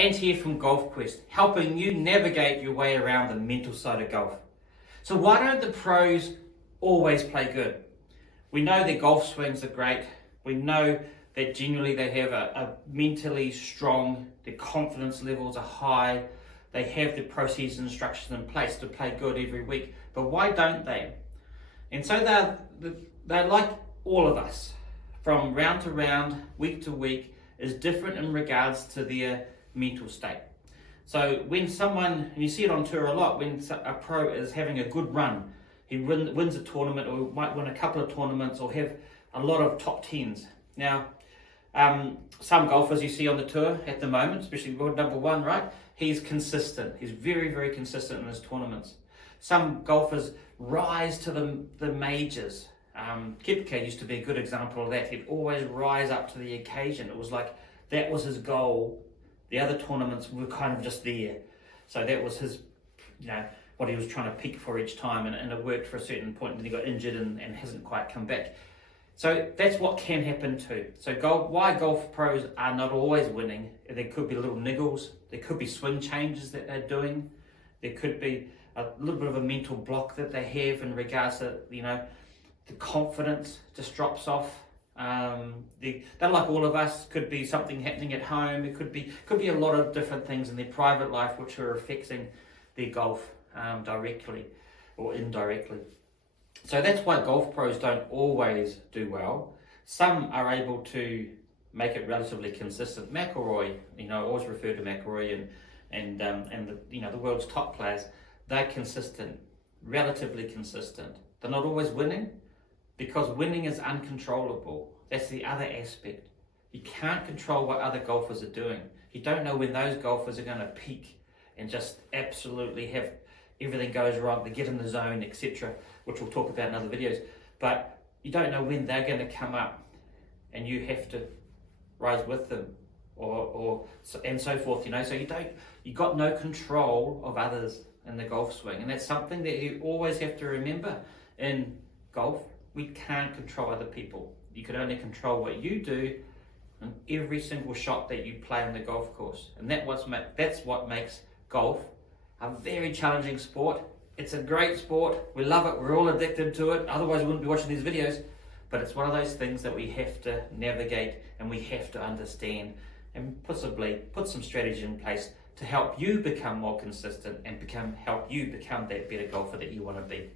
Ant here from Golf Quest, helping you navigate your way around the mental side of golf. So why don't the pros always play good? We know their golf swings are great. We know that generally they have a mentally strong, their confidence levels are high, they have the processes and instructions in place to play good every week. But why don't they? And so they're like all of us, from round to round, week to week, is different in regards to their mental state. So when someone, and you see it on tour a lot, when a pro is having a good run, he wins a tournament or might win a couple of tournaments or have a lot of top tens. Now, some golfers you see on the tour at the moment, especially world number one, right? He's consistent. He's very, very consistent in his tournaments. Some golfers rise to the majors. Koepka used to be a good example of that. He'd always rise up to the occasion. It was like that was his goal. The other tournaments were kind of just there. So that was his, what he was trying to peak for each time, and it worked for a certain point, and then he got injured and hasn't quite come back. So that's what can happen too. So why golf pros are not always winning, there could be little niggles, there could be swing changes that they're doing, there could be a little bit of a mental block that they have in regards to, the confidence just drops off. They're like all of us, could be something happening at home, it could be a lot of different things in their private life which are affecting their golf directly or indirectly. So that's why golf pros don't always do well. Some are able to make it relatively consistent. McIlroy, I always refer to McIlroy and the world's top players. They're consistent, relatively consistent. They're not always winning because winning is uncontrollable. That's the other aspect. You can't control what other golfers are doing. You don't know when those golfers are going to peak and just absolutely have everything goes wrong, they get in the zone, etc., which we'll talk about in other videos. But you don't know when they're going to come up and you have to rise with them and so forth, So you got no control of others in the golf swing. And that's something that you always have to remember in golf. We can't control other people. You can only control what you do in every single shot that you play on the golf course. And that's what makes golf a very challenging sport. It's a great sport. We love it. We're all addicted to it. Otherwise, we wouldn't be watching these videos. But it's one of those things that we have to navigate and we have to understand and possibly put some strategy in place to help you become more consistent and help you become that better golfer that you want to be.